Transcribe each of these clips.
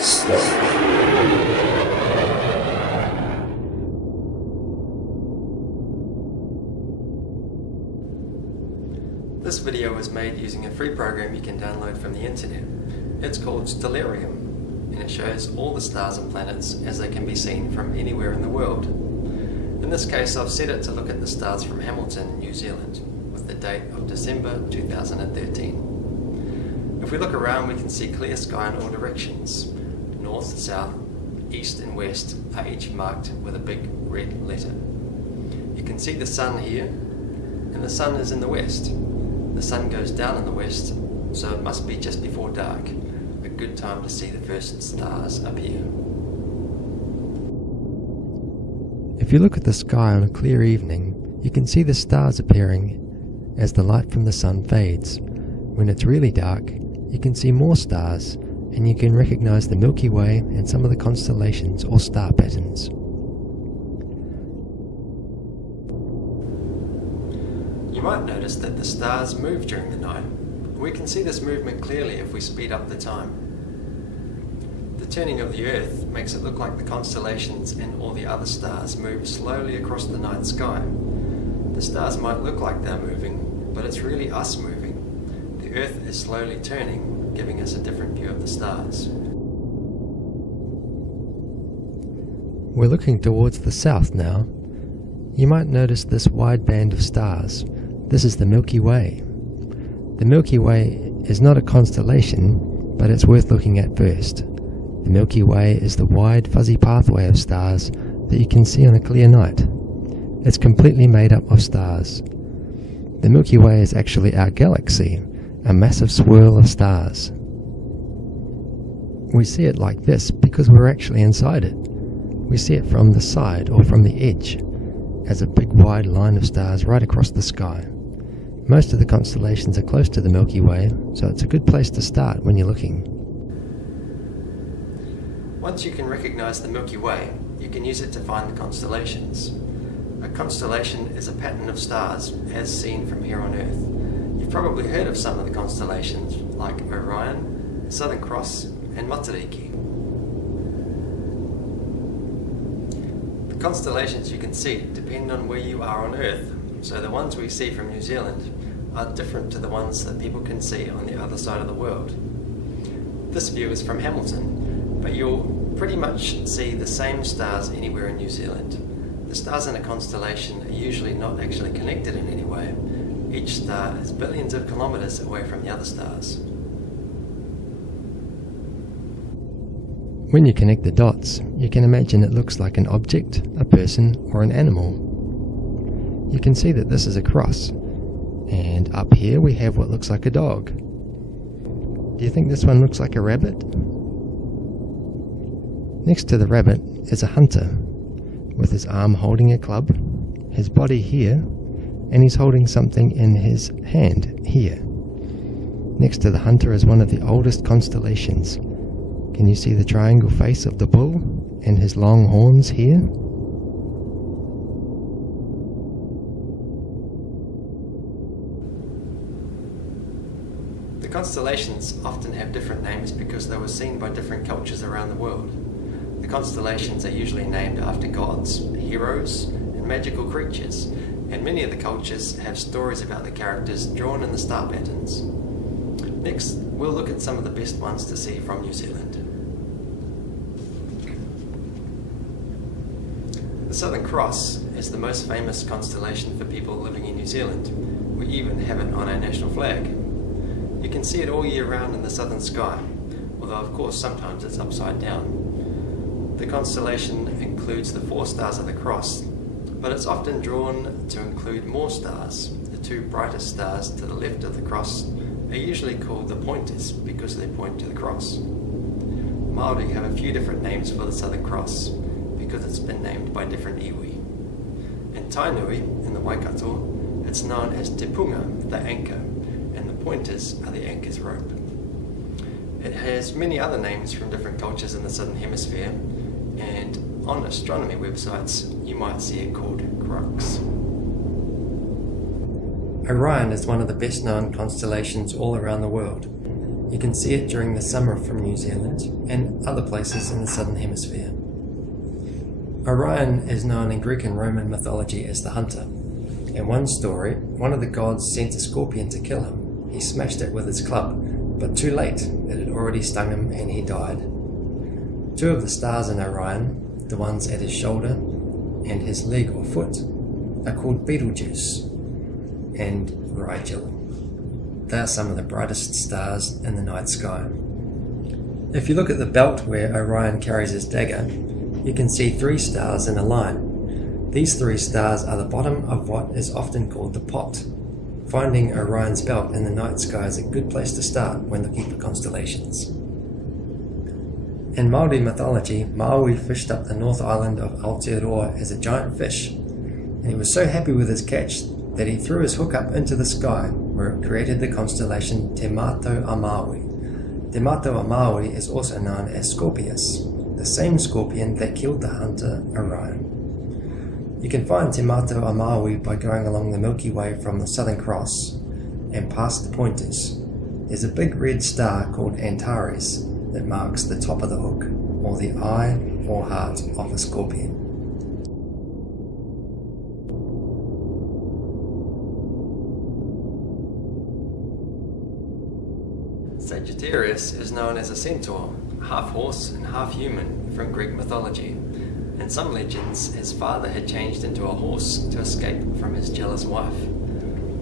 Stop. This video was made using a free program you can download from the internet. It's called Stellarium, and it shows all the stars and planets as they can be seen from anywhere in the world. In this case, I've set it to look at the stars from Hamilton, New Zealand, with the date of December 2013. If we look around, we can see clear sky in all directions. North, south, east and west are each marked with a big red letter. You can see the sun here, and the sun is in the west. The sun goes down in the west, so it must be just before dark, a good time to see the first stars appear. If you look at the sky on a clear evening, you can see the stars appearing as the light from the sun fades. When it's really dark, you can see more stars, and you can recognize the Milky Way and some of the constellations or star patterns. You might notice that the stars move during the night. We can see this movement clearly if we speed up the time. The turning of the Earth makes it look like the constellations and all the other stars move slowly across the night sky. The stars might look like they're moving, but it's really us moving. The Earth is slowly turning, giving us a different view of the stars. We're looking towards the south now. You might notice this wide band of stars. This is the Milky Way. The Milky Way is not a constellation, but it's worth looking at first. The Milky Way is the wide, fuzzy pathway of stars that you can see on a clear night. It's completely made up of stars. The Milky Way is actually our galaxy, a massive swirl of stars. We see it like this because we're actually inside it. We see it from the side or from the edge, as a big wide line of stars right across the sky. Most of the constellations are close to the Milky Way, so it's a good place to start when you're looking. Once you can recognize the Milky Way, you can use it to find the constellations. A constellation is a pattern of stars as seen from here on Earth. You've probably heard of some of the constellations like Orion, Southern Cross and Matariki. The constellations you can see depend on where you are on Earth, so the ones we see from New Zealand are different to the ones that people can see on the other side of the world. This view is from Hamilton, but you'll pretty much see the same stars anywhere in New Zealand. The stars in a constellation are usually not actually connected in any way. Each star is billions of kilometers away from the other stars. When you connect the dots, you can imagine it looks like an object, a person, or an animal. You can see that this is a cross, and up here we have what looks like a dog. Do you think this one looks like a rabbit? Next to the rabbit is a hunter, with his arm holding a club, his body here, and he's holding something in his hand here. Next to the hunter is one of the oldest constellations. Can you see the triangle face of the bull and his long horns here? The constellations often have different names because they were seen by different cultures around the world. The constellations are usually named after gods, heroes, and magical creatures, and many of the cultures have stories about the characters drawn in the star patterns. Next, we'll look at some of the best ones to see from New Zealand. The Southern Cross is the most famous constellation for people living in New Zealand. We even have it on our national flag. You can see it all year round in the southern sky, although of course sometimes it's upside down. The constellation includes the 4 stars of the cross, but it's often drawn to include more stars. The 2 brightest stars to the left of the cross are usually called the pointers because they point to the cross. Māori have a few different names for the Southern Cross because it's been named by different iwi. In Tainui, in the Waikato, it's known as Te Punga, the anchor, and the pointers are the anchor's rope. It has many other names from different cultures in the Southern Hemisphere, and on astronomy websites you might see it called Crux. Orion is one of the best known constellations all around the world. You can see it during the summer from New Zealand and other places in the southern hemisphere. Orion is known in Greek and Roman mythology as the hunter. In one story, one of the gods sent a scorpion to kill him. He smashed it with his club, but too late, it had already stung him and he died. Two of the stars in Orion, the ones at his shoulder and his leg or foot, are called Betelgeuse and Rigel. They are some of the brightest stars in the night sky. If you look at the belt where Orion carries his dagger, you can see 3 stars in a line. These 3 stars are the bottom of what is often called the pot. Finding Orion's belt in the night sky is a good place to start when looking for constellations. In Māori mythology, Maui fished up the North Island of Aotearoa as a giant fish, and he was so happy with his catch that he threw his hook up into the sky, where it created the constellation Te Mato a Maui. Te Mato a Maui is also known as Scorpius, the same scorpion that killed the hunter Orion. You can find Te Mato a Maui by going along the Milky Way from the Southern Cross and past the Pointers. There's a big red star called Antares that marks the top of the hook, or the eye or heart of a scorpion. Sagittarius is known as a centaur, half horse and half human from Greek mythology. In some legends, his father had changed into a horse to escape from his jealous wife.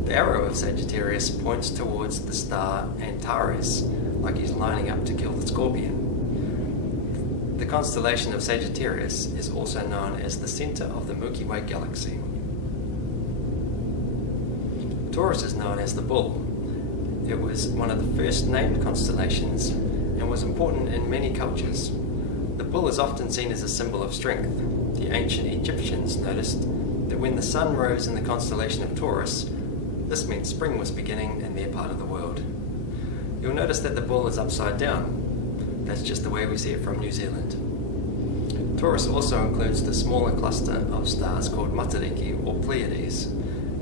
The arrow of Sagittarius points towards the star Antares, like he's lining up to kill the scorpion. The constellation of Sagittarius is also known as the center of the Milky Way galaxy. Taurus is known as the bull. It was one of the first named constellations and was important in many cultures. The bull is often seen as a symbol of strength. The ancient Egyptians noticed that when the sun rose in the constellation of Taurus, this meant spring was beginning in their part of the world. You'll notice that the bull is upside down. That's just the way we see it from New Zealand. Taurus also includes the smaller cluster of stars called Matariki or Pleiades.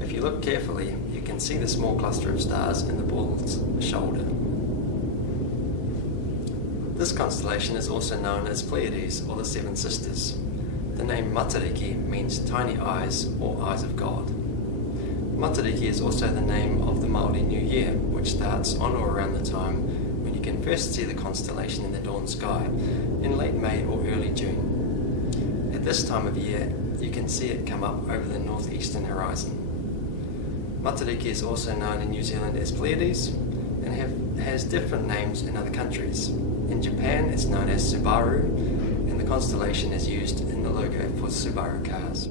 If you look carefully, you can see the small cluster of stars in the bull's shoulder. This constellation is also known as Pleiades or the Seven Sisters. The name Matariki means tiny eyes or eyes of God. Matariki is also the name of the Māori New Year, which starts on or around the time when you can first see the constellation in the dawn sky, in late May or early June. At this time of year, you can see it come up over the northeastern horizon. Matariki is also known in New Zealand as Pleiades and has different names in other countries. In Japan, it's known as Subaru, and the constellation is used in the logo for Subaru cars.